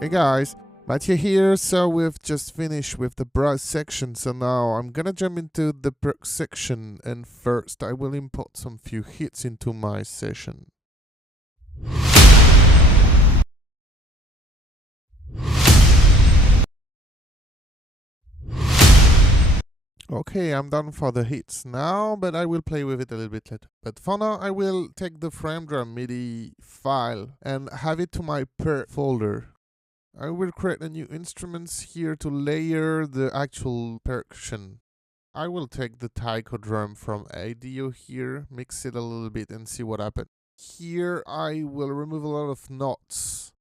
Hey guys, Matthew here. So we've just finished with the brass section, so now I'm gonna jump into the perk section, and first I will import some few hits into my session. Okay, I'm done for the hits now, but I will play with it a little bit later. But for now, I will take the frame drum MIDI file and have it to my perk folder. I will create a new instruments here to layer the actual percussion. I will take the taiko drum from audio here, mix it a little bit and see what happens. Here I will remove a lot of notes.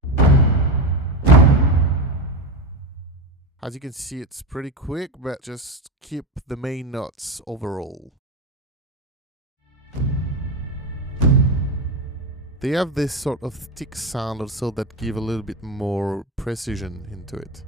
As you can see, it's pretty quick, but just keep the main notes overall. They have this sort of thick sound also that give a little bit more precision into it.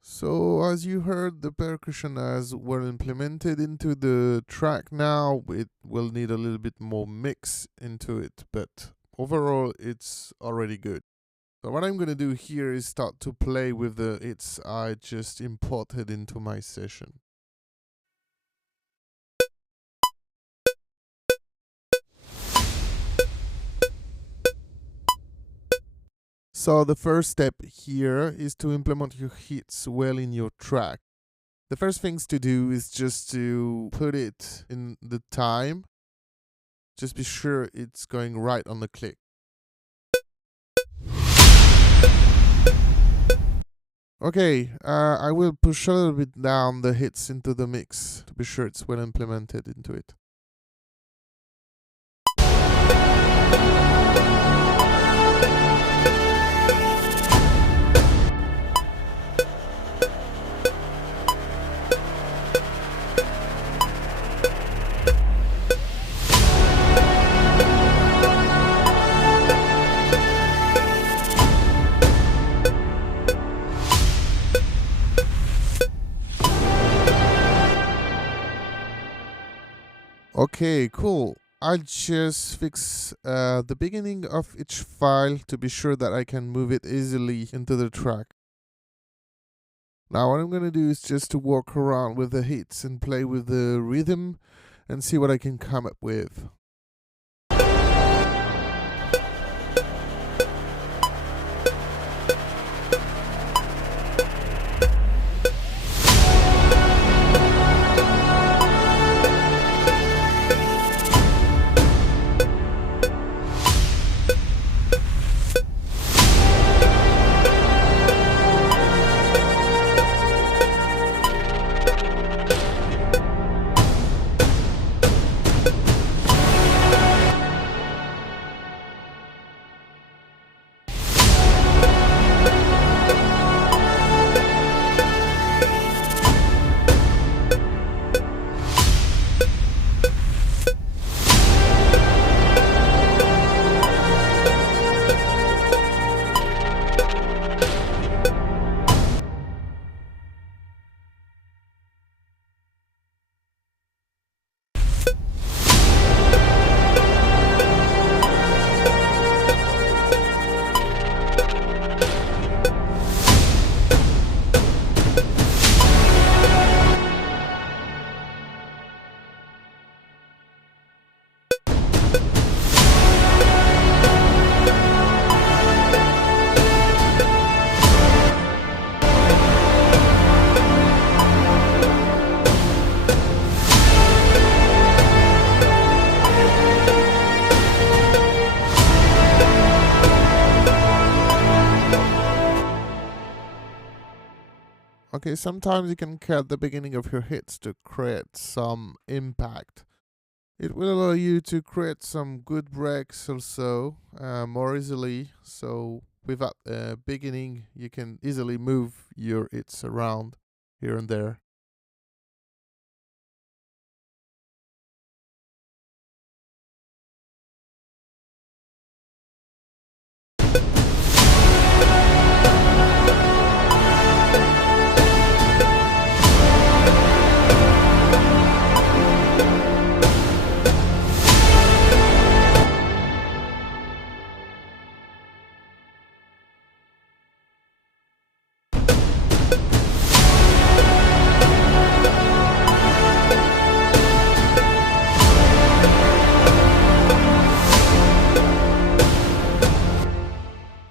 So as you heard, the percussion has well implemented into the track now. It will need a little bit more mix into it, but overall it's already good. So what I'm going to do here is start to play with the hits I just imported into my session. So the first step here is to implement your hits well in your track. The first things to do is just to put it in the time. Just be sure it's going right on the click. Okay, I will push a little bit down the hits into the mix to be sure it's well implemented into it. Okay, cool. I'll just fix the beginning of each file to be sure that I can move it easily into the track. Now what I'm going to do is just to walk around with the hits and play with the rhythm and see what I can come up with. Okay, sometimes you can cut the beginning of your hits to create some impact. It will allow you to create some good breaks also more easily. So without beginning, you can easily move your hits around here and there.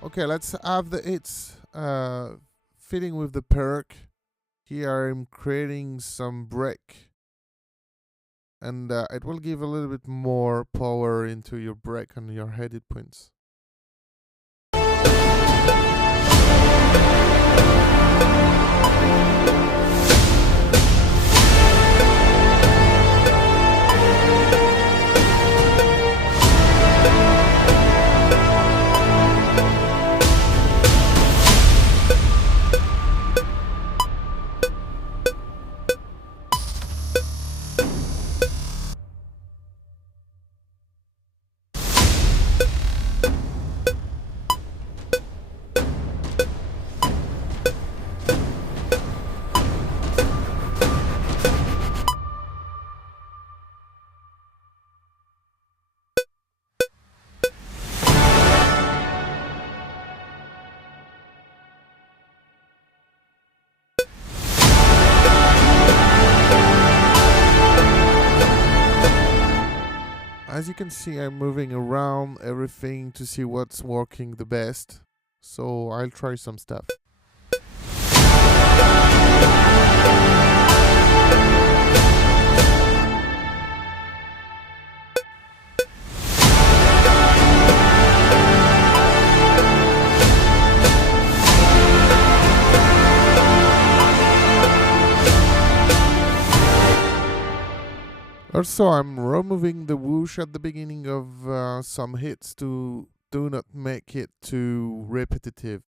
Okay, let's have the hits fitting with the perk. Here I'm creating some break, and it will give a little bit more power into your break and your headed points. As you can see, I'm moving around everything to see what's working the best. So I'll try some stuff. Also, I'm removing the whoosh at the beginning of some hits to do not make it too repetitive.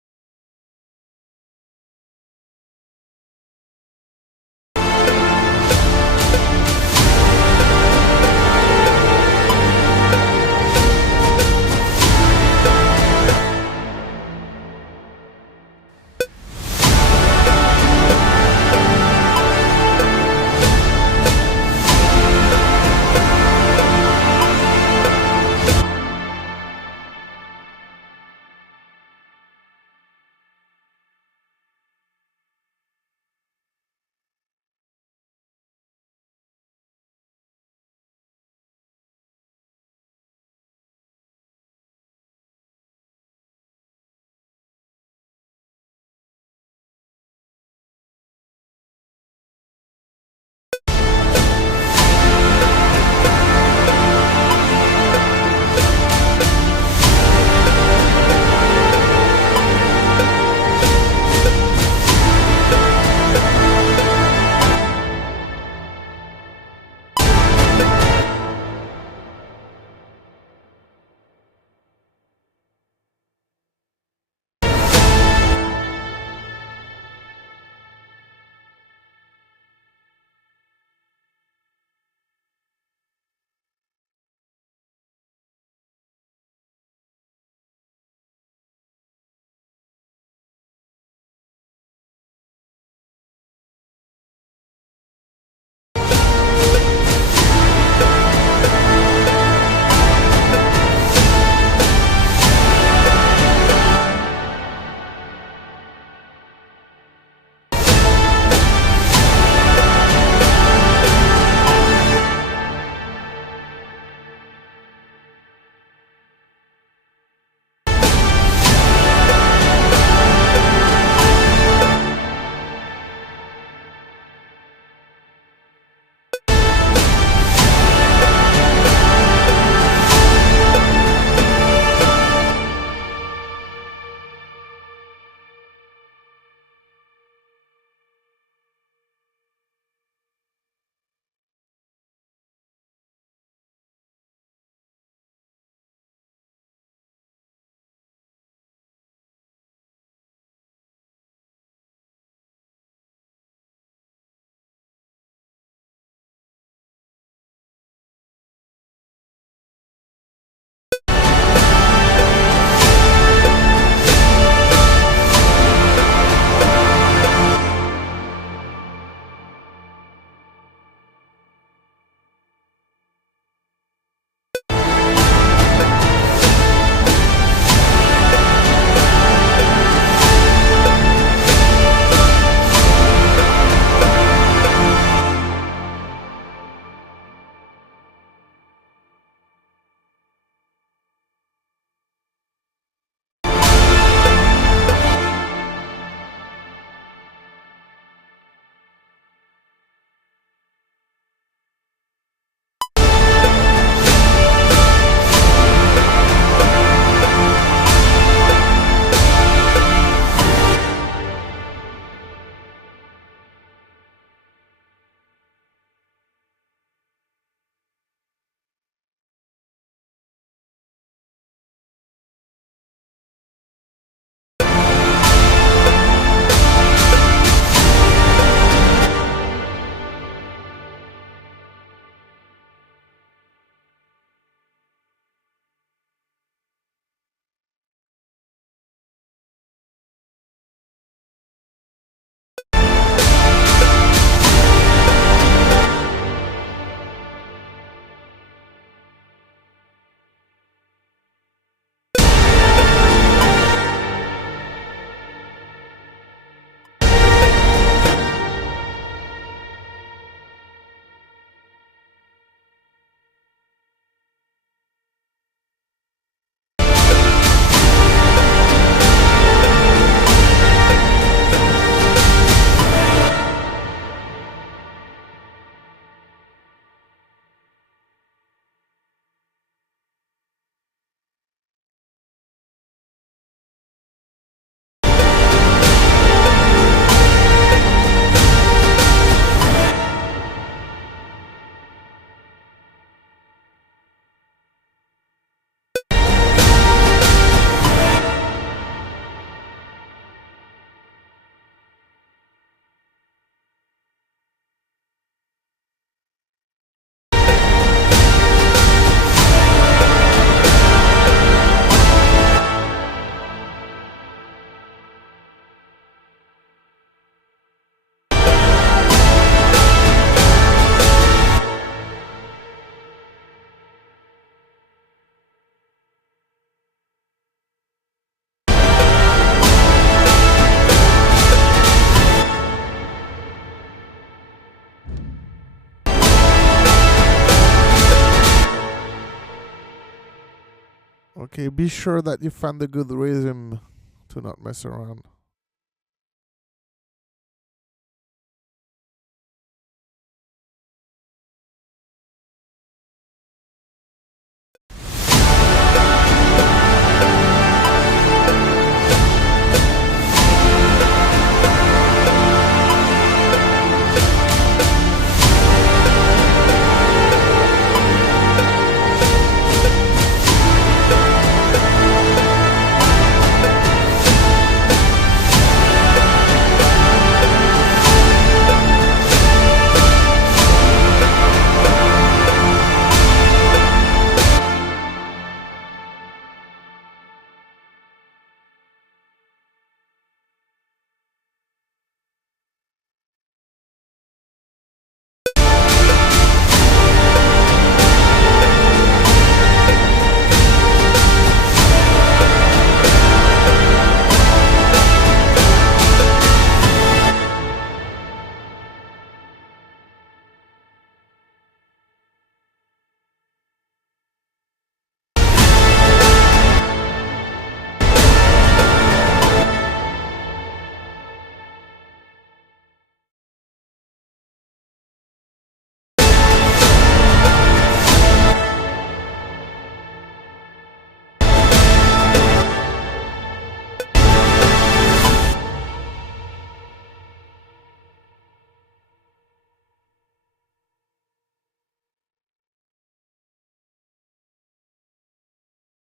Okay, be sure that you find a good rhythm to not mess around.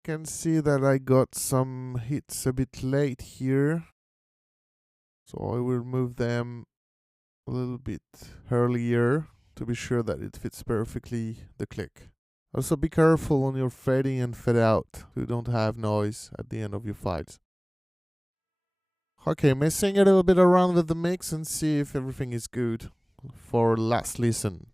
Can see that I got some hits a bit late here, so I will move them a little bit earlier to be sure that it fits perfectly the click. Also be careful on your fading and fade out so you don't have noise at the end of your files. Okay, messing a little bit around with the mix and see if everything is good for last listen.